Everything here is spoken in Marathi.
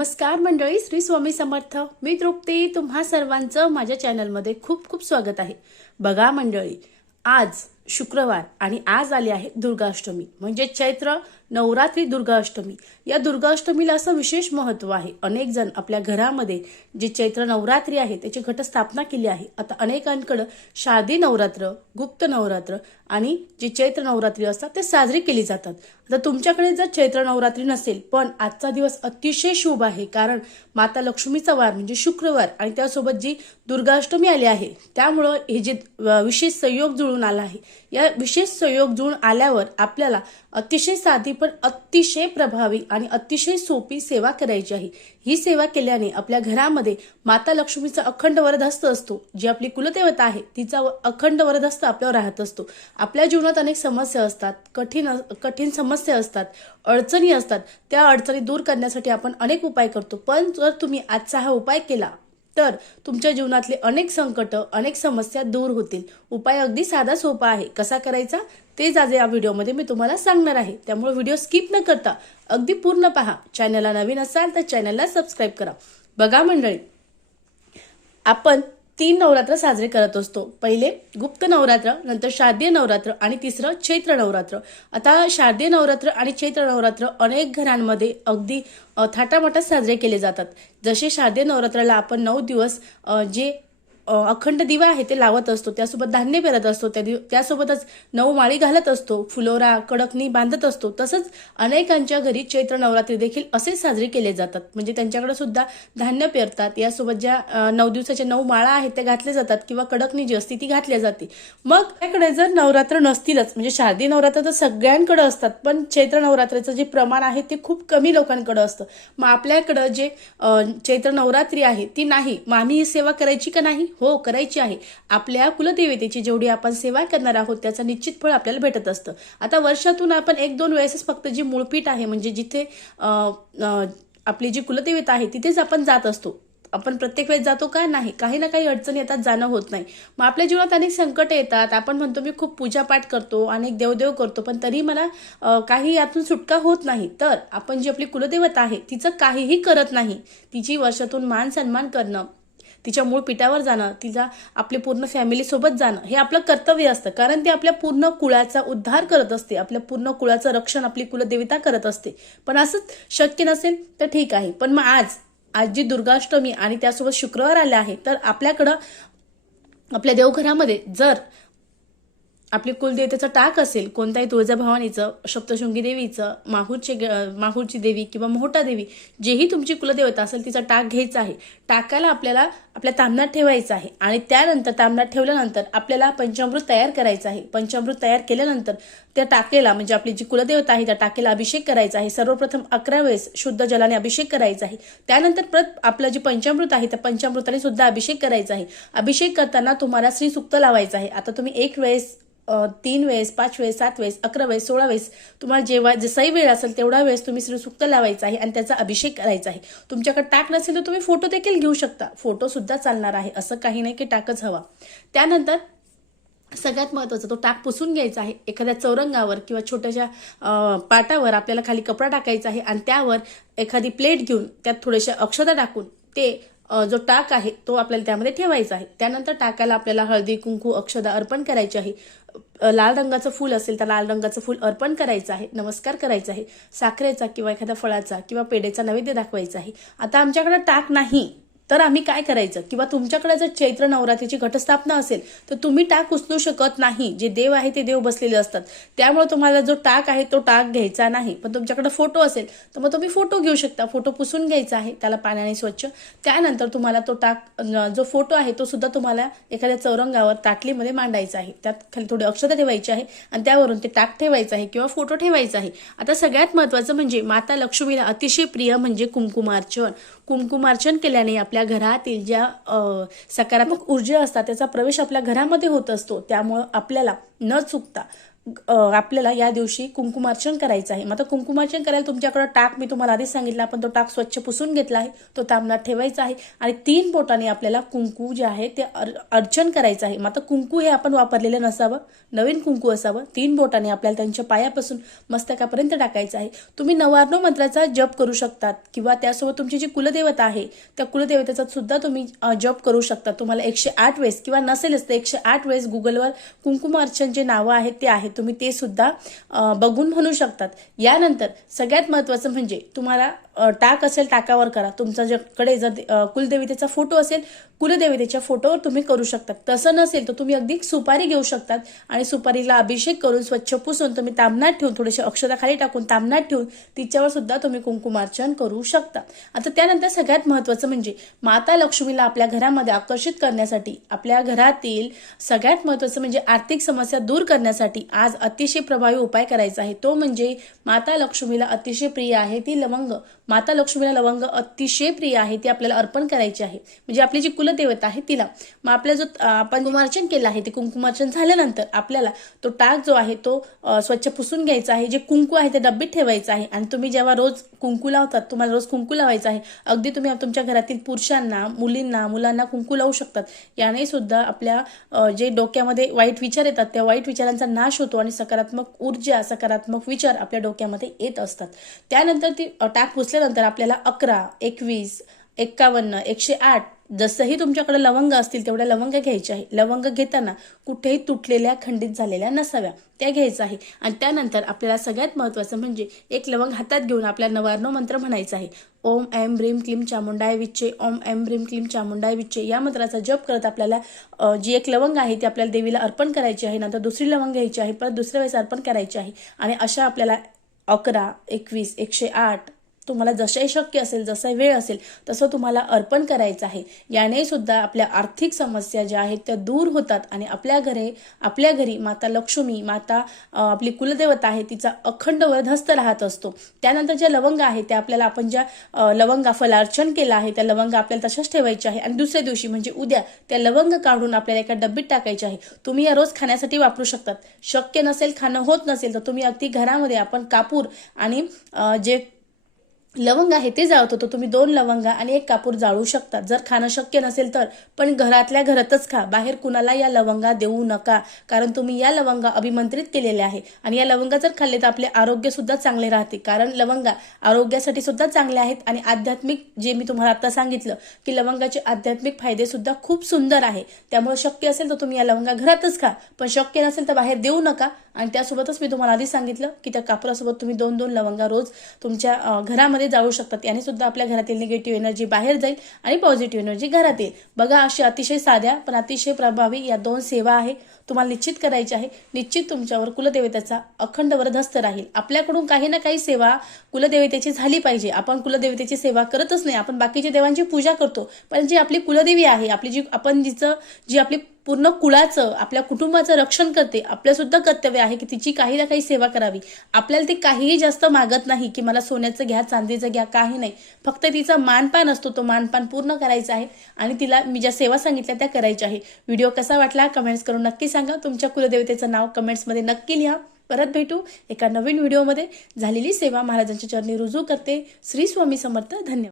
नमस्कार मंडळी श्री स्वामी समर्थ. मी तृप्ती. तुम्हा सर्वांचं माझ्या चॅनलमध्ये खूप खूप स्वागत आहे. बघा मंडळी आज शुक्रवार आणि आज आली आहे दुर्गाष्टमी. म्हणजे चैत्र नवरात्री दुर्गाष्टमी या दुर्गाष्टमीला असं विशेष महत्त्व आहे. अनेक जण आपल्या घरामध्ये जी चैत्र नवरात्री आहे त्याची घटस्थापना केली आहे. आता अनेकांकडं शारदी नवरात्र गुप्त नवरात्र आणि जे चैत्र नवरात्री असतात ते साजरी केली जातात. आता तुमच्याकडे जर चैत्र नवरात्री नसेल पण आजचा दिवस अतिशय शुभ आहे. कारण माता लक्ष्मीचा वार म्हणजे शुक्रवार आणि त्यासोबत जी दुर्गाष्टमी आली आहे त्यामुळं हे जे विशेष संयोग जुळून आला आहे. या विशेष संयोग जुळून आल्यावर आपल्याला अतिशय साधी पण अतिशय प्रभावी आणि अतिशय सोपी सेवा करायची आहे. ही सेवा केल्याने आपल्या घरामध्ये माता लक्ष्मीचा अखंड वरदहस्त असतो. जी आपली कुलदेवता आहे तिचा व- अखंड वरदहस्त आपल्यावर राहत असतो. आपल्या जीवनात अनेक समस्या असतात कठीण कठीण समस्या असतात अडचणी असतात. त्या अडचणी दूर करण्यासाठी आपण अनेक उपाय करतो. पण जर तुम्ही आजचा हा उपाय केला तर तुमच्या जीवनातले अनेक संकट अनेक समस्या दूर होतील. उपाय अगदी साधा सोपा आहे. कसा करायचा? तेच आज या व्हिडिओमध्ये मी तुम्हाला सांगणार आहे. त्यामुळे व्हिडिओ स्किप न करता अगदी पूर्ण पहा. चॅनलला नवीन असाल तर चॅनलला सबस्क्राईब करा. बघा मंडळी आपण तीन नवरात्र साजरे करत असतो. पहिले गुप्त नवरात्र नंतर शारदीय नवरात्र आणि तिसरं चैत्र नवरात्र. आता शारदीय नवरात्र आणि चैत्र नवरात्र अनेक घरांमध्ये अगदी थाटामाटात साजरे केले जातात. जसे शारदीय नवरात्राला आपण नऊ दिवस जे अखंड दिवा आहे ते लावत असतो. त्यासोबत धान्य पेरत असतो. त्या दिव त्यासोबतच नऊ माळी घालत असतो. फुलोरा कडकणी बांधत असतो. तसंच अनेकांच्या घरी चैत्र नवरात्री देखील असेच साजरे केले जातात. म्हणजे त्यांच्याकडे सुद्धा धान्य पेरतात. यासोबत ज्या नऊ दिवसाच्या नऊ माळा आहेत त्या घातल्या जातात किंवा कडकणी जी असते ती घातल्या जाते. मग त्याकडे जर नवरात्र नसतीलच म्हणजे शारदीय नवरात्र तर सगळ्यांकडे असतात पण चैत्र नवरात्रीचं जे प्रमाण आहे ते खूप कमी लोकांकडे असतं. मग आपल्याकडं जे चैत्र नवरात्री आहे ती नाही. मग आम्ही ही सेवा करायची का नाही? हो करायची आहे. आपल्या कुलदेवतेची जेवढी आपण सेवा करणार आहोत त्याचं निश्चित फळ आपल्याला भेटत असतं. आता वर्षातून आपण एक दोन वेळेसच फक्त जी मूळपीठ आहे म्हणजे जिथे आपली जी कुलदेवता आहे तिथेच आपण जात असतो. आपण प्रत्येक वेळेस जातो का? नाही. काही ना काही अडचणी येतात जाणं होत नाही. मग आपल्या जीवनात अनेक संकट येतात. आपण म्हणतो मी खूप पूजापाठ करतो अनेक देवदेव करतो पण तरी मला काही यातून सुटका होत नाही. तर आपण जी आपली कुलदेवता आहे तिचं काहीही करत नाही. तिची वर्षातून मान सन्मान करणं तिच्या मूळ पिठावर जाणं तिचा आपली पूर्ण फॅमिलीसोबत जाणं हे आपलं कर्तव्य असतं. कारण ती आपल्या पूर्ण कुळाचा उद्धार करत असते. आपल्या पूर्ण कुळाचं रक्षण आपली कुलदेवता करत असते. पण असंच शक्य नसेल तर ठीक आहे. पण मग आज आज जी दुर्गाष्टमी आणि त्यासोबत शुक्रवार आले आहे तर आपल्याकडं आपल्या देवघरामध्ये जर आपली कुलदेवतेचं टाक असेल कोणत्याही तुळजाभवानीचं सप्तशृंगी देवीचं माहूरचे ग- माहूरची देवी किंवा मोहटा देवी जेही तुमची कुलदेवता असेल तिचा टाक घ्यायचा आहे. टाकाला आपल्याला आपल्या तामणात ठेवायचं आहे. आणि त्यानंतर तामणात ठेवल्यानंतर आपल्याला पंचामृत तयार करायचं आहे. पंचामृत तयार केल्यानंतर त्या टाकेला म्हणजे आपली जी कुलदेवता आहे त्या टाकेला अभिषेक करायचा आहे. सर्वप्रथम अकरा वेळेस शुद्ध जलाने अभिषेक करायचा आहे. त्यानंतर परत आपलं जे पंचामृत आहे त्या पंचामृताने सुद्धा अभिषेक करायचा आहे. अभिषेक करताना तुम्हाला श्री सुक्त लावायचं आहे. आता तुम्ही एक वेळेस तीन वेळेस पाच वेळेस सात वेळेस अकरा वेळेस सोळा वेळेस तुम्हाला जेव्हा जसाही वेळ असेल तेवढा वेळेस तुम्ही श्रीसुक्त लावायचा आहे आणि त्याचा अभिषेक करायचा आहे. तुमच्याकडे टाक नसेल तर तुम्ही फोटो देखील घेऊ शकता. फोटो सुद्धा चालणार आहे. असं काही नाही की टाकच हवा. त्यानंतर सगळ्यात महत्त्वाचं तो टाक पुसून घ्यायचा आहे. एखाद्या चौरंगावर किंवा छोट्याशा पाटावर आपल्याला खाली कपडा टाकायचा आहे आणि त्यावर एखादी प्लेट घेऊन त्यात थोड्याशा अक्षता टाकून ते जो टाक आहे तो आपल्याला त्यामध्ये ठेवायचा आहे. त्यानंतर टाकाला आपल्याला हळदी कुंकू अक्षदा अर्पण करायची आहे. लाल रंगाचं फूल असेल तर लाल रंगाचं फूल अर्पण करायचं आहे नमस्कार करायचा आहे साखरेचा किंवा एखाद्या फळाचा किंवा पेढेचा नैवेद्य दाखवायचा आहे. आता आमच्याकडे टाक नाही. तर आम्ही काय करायचं? किंवा तुमच्याकडे जर चैत्र नवरात्रीची घटस्थापना असेल तर तुम्ही टाक उचलू शकत नाही. जे देव आहे ते देव बसलेले असतात. त्यामुळे तुम्हाला जो टाक आहे तो टाक घ्यायचा नाही. पण तुमच्याकडे फोटो असेल तर मग तुम्ही फोटो घेऊ शकता. फोटो पुसून घ्यायचा आहे त्याला पाण्याने स्वच्छ. त्यानंतर तुम्हाला तो टाक जो फोटो आहे तो सुद्धा तुम्हाला एखाद्या चौरंगावर ताटलीमध्ये मांडायचा आहे. त्यात खाली थोडी अक्षता ठेवायची आहे आणि त्यावरून ते टाक ठेवायचं आहे किंवा फोटो ठेवायचा आहे. आता सगळ्यात महत्वाचं म्हणजे माता लक्ष्मीला अतिशय प्रिय म्हणजे कुंकुमार्चन. कुंकुमार्चन केल्याने आपल्या घरातील ज्या सकारात्मक ऊर्जा असतात त्याचा प्रवेश आपल्या घरामध्ये होत असतो. त्यामुळं आपल्याला न चुकता आपल्याला या दिवशी कुंकुमार्चन करायचं आहे. मग आता कुंकुमार्चन करायला तुमच्याकडे टाक मी तुम्हाला आधीच सांगितलं आपण तो टाक स्वच्छ पुसून घेतला आहे तो तांबणात ठेवायचा आहे आणि तीन बोटाने आपल्याला कुंकू जे आहे ते अर्चन करायचं आहे. मग आता कुंकू हे आपण वापरलेलं नसावं नवीन कुंकू असावं तीन बोटाने आपल्याला त्यांच्या पायापासून मस्तकापर्यंत टाकायचं आहे. तुम्ही नवार्णव मंत्राचा जप करू शकतात किंवा त्यासोबत तुमची जी कुलदेवता आहे त्या कुलदेवतेचा सुद्धा तुम्ही जप करू शकता. तुम्हाला एकशे आठ वेळेस किंवा नसेलच तर एकशे आठ वेळेस गुगलवर कुंकुमार्चन जे नावं आहेत ते आहेत तुम्ही ते सुद्धा बघून म्हणू शकतात. यानंतर सगळ्यात महत्त्वाचं म्हणजे तुम्हाला टाक असेल टाकावर करा. तुमच्याकडे जर कुलदेवतेचा फोटो असेल कुलदेवतेच्या फोटोवर तुम्ही करू शकता. तसं नसेल तर तुम्ही अगदी सुपारी घेऊ शकतात आणि सुपारीला अभिषेक करून स्वच्छ पुसून तुम्ही तांबणात ठेवून थोडेसे अक्षता खाली टाकून तांबणात ठेवून तिच्यावर सुद्धा तुम्ही कुंकुमार्चन करू शकता. आता त्यानंतर सगळ्यात महत्त्वाचं म्हणजे माता लक्ष्मीला आपल्या घरामध्ये आकर्षित करण्यासाठी आपल्या घरातील सगळ्यात महत्त्वाचं म्हणजे आर्थिक समस्या दूर करण्यासाठी आज अतिशय प्रभावी उपाय करायचा आहे. तो म्हणजे माता लक्ष्मीला अतिशय प्रिय आहे. ती लवंग. माता लक्ष्मीला लवंग अतिशय प्रिय आहे ती आपल्याला अर्पण करायची आहे. म्हणजे आपली जी कुलदेवता आहे तिला. मग आपल्या जो आपण कुंकुमार्चन केलं आहे ते कुंकुमार्चन झाल्यानंतर आपल्याला तो टाक जो आहे तो स्वच्छ पुसून घ्यायचा आहे. जे कुंकू आहे ते डब्बीत ठेवायचं आहे. आणि तुम्ही जेव्हा रोज कुंकू लावतात तुम्हाला रोज कुंकू लावायचं आहे. अगदी तुम्ही तुमच्या घरातील पुरुषांना मुलींना मुलांना कुंकू लावू शकतात. याने सुद्धा आपल्या जे डोक्यामध्ये वाईट विचार येतात त्या वाईट विचारांचा नाश होतो आणि सकारात्मक ऊर्जा सकारात्मक विचार आपल्या डोक्यामध्ये येत असतात. त्यानंतर ती टाक पुसल्या त्याच्यानंतर आपल्याला अकरा एकवीस एक्कावन्न एकशे आठ जसंही तुमच्याकडे लवंग असतील तेवढ्या लवंग घ्यायच्या आहे. लवंग घेताना कुठेही तुटलेल्या खंडित झालेल्या नसाव्या. त्या घ्यायचं आहे. आणि त्यानंतर आपल्याला सगळ्यात महत्त्वाचं म्हणजे एक लवंग हातात घेऊन आपल्या नवारनो मंत्र म्हणायचा आहे. ओम ऐम ब्रीम क्लीम चामुंडाय विच्चे. ओम ऐम ब्रीम क्लीम चामुंडाय विच्चे. या मंत्राचा जप करत आपल्याला जी एक लवंग आहे ती आपल्याला देवीला अर्पण करायची आहे. नंतर दुसरी लवंग घ्यायची आहे. परत दुसऱ्या वेळेस अर्पण करायची आहे. आणि अशा आपल्याला अकरा एकवीस एकशे आठ तुम्हाला जसे शक्य असेल जसा वेळ असेल तसं तुम्हाला अर्पण करायचं आहे. याने सुद्धा आपल्या आर्थिक समस्या ज्या आहेत त्या दूर होतात आणि आपल्या घरे आपल्या घरी माता लक्ष्मी माता आपली कुलदेवता आहे तिचा अखंड वरदहस्त राहत असतो. त्यानंतर ज्या लवंग आहेत त्या आपल्याला आपण ज्या लवंगा फलार्चन केलं आहे त्या लवंग आपल्याला तशाच ठेवायच्या आहे. आणि दुसऱ्या दिवशी म्हणजे उद्या त्या लवंग काढून आपल्याला एका डब्बीत टाकायचे आहे. तुम्ही या रोज खाण्यासाठी वापरू शकतात. शक्य नसेल खाणं होत नसेल तर तुम्ही अगदी घरामध्ये आपण कापूर आणि जे लवंग आहे ते जाळत होतो. तुम्ही दोन लवंगा आणि एक कापूर जाळू शकता जर खाणं शक्य नसेल तर. पण घरातल्या घरातच खा. बाहेर कुणाला या लवंगा देऊ नका. कारण तुम्ही या लवंगा अभिमंत्रित केलेल्या आहे. आणि या लवंगा जर खाल्ले तर आपले आरोग्य सुद्धा चांगले राहते. कारण लवंगा आरोग्यासाठी सुद्धा चांगले आहेत आणि आध्यात्मिक जे मी तुम्हाला आता सांगितलं की लवंगाचे आध्यात्मिक फायदे सुद्धा खूप सुंदर आहे. त्यामुळे शक्य असेल तर तुम्ही या लवंगा घरातच खा. पण शक्य नसेल तर बाहेर देऊ नका. आणि त्यासोबतच मी तुम्हाला आधी सांगितलं की त्या कापरासोबत तुम्ही दोन दोन लवंगा रोज तुमच्या घरामध्ये जाळू शकतात. याने सुद्धा आपल्या घरातील निगेटिव्ह एनर्जी बाहेर जाईल आणि पॉझिटिव्ह एनर्जी घरात येईल. बघा अशा अतिशय साध्या पण अतिशय प्रभावी या दोन सेवा आहे. तुम्हाला निश्चित करायची आहे. निश्चित तुमच्यावर कुलदेवतेचा अखंड वरदस्त राहील. आपल्याकडून काही ना काही सेवा कुलदेवतेची झाली पाहिजे. आपण कुलदेवतेची सेवा करतच नाही. आपण बाकीच्या देवांची पूजा करतो. पण जी आपली कुलदेवी आहे आपली जी आपण जिचं जी आपली पूर्ण कुळाचं आपल्या कुटुंबाचं रक्षण करते आपलं सुद्धा कर्तव्य आहे की तिची काही ना काही सेवा करावी. आपल्याला ती काहीही जास्त मागत नाही की मला सोन्याचं घ्या चांदीचं घ्या काही नाही. फक्त तिचा मानपान असतो. तो मानपान पूर्ण करायचा आहे आणि तिला मी ज्या सेवा सांगितल्या त्या करायच्या आहे. व्हिडिओ कसा वाटला? कमेंट्स करून नक्की सांगा. तुमच्या कुलदेवतेचं नाव कमेंट्समध्ये नक्की लिहा. परत भेटू एका नवीन व्हिडिओमध्ये. झालेली सेवा महाराजांच्या चरणी रुजू करते. श्री स्वामी समर्थ. धन्यवाद.